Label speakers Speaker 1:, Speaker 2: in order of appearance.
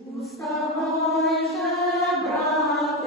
Speaker 1: Уставай же, брат.